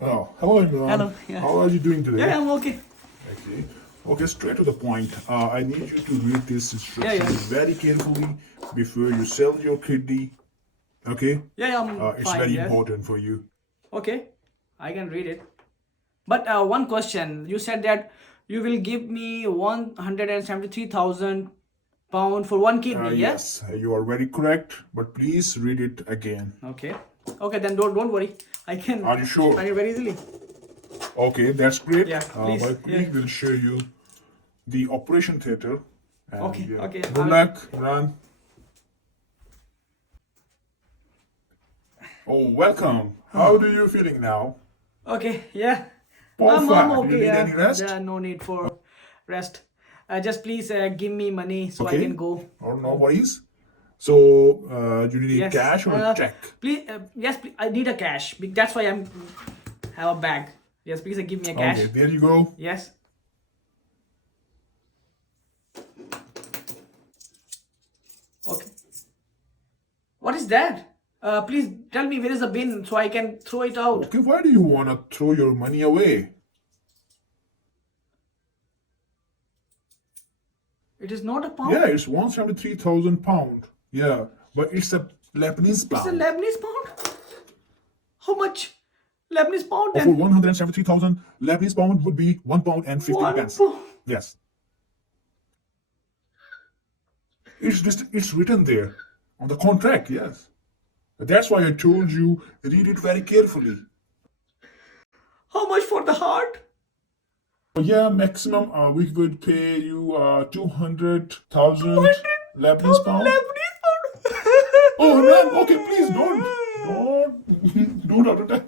Oh, hello everyone. Hello. Yeah. How are you doing today? Yeah, I'm okay. Okay. Okay, straight to the point. I need you to read this instruction Yeah. very carefully before you sell your kidney. Okay? Yeah, I'm It's fine. very Yes. important for you. Okay. I can read it. But one question. You said that you will give me 173,000 pound for one kidney. Yeah. Yes, you are very correct, but please read it again. Okay. Okay. Then don't worry. I can Are you sure? find it very easily. Okay, that's great. Yeah. Please. My Yeah. colleague will show you the operation theater. And Okay. yeah. Okay. Good luck, run. Oh, welcome. How do you feeling now? Okay. Yeah. I'm Perfect. Do you okay. need Yeah. any rest? There no need for rest. Just please give me money so I Okay. can go. Or no worries. So, you need Yes. cash or a check? Please. Yes. Please, I need a cash. That's why I'm have a bag. Yes. Please give me a cash. Okay, there you go. Yes. Okay. What is that? Please tell me where is the bin so I can throw it out. Okay, why do you want to throw your money away? It is not a pound. Yeah, it's 173,000 pound. Yeah, but it's a Lebanese It's a pound. Lebanese pound. How much? Lebanese pound For then? 173,000 Lebanese pound would be 1 pound and 50 1 pence. pound. Yes. It's written there on the contract, yes. That's why I told you read it very carefully. How much for the heart? Yeah, maximum we would pay you 200,000 Lebanese 200,000 pound. Lebanese pound. Oh, man, okay, please don't. Don't attack.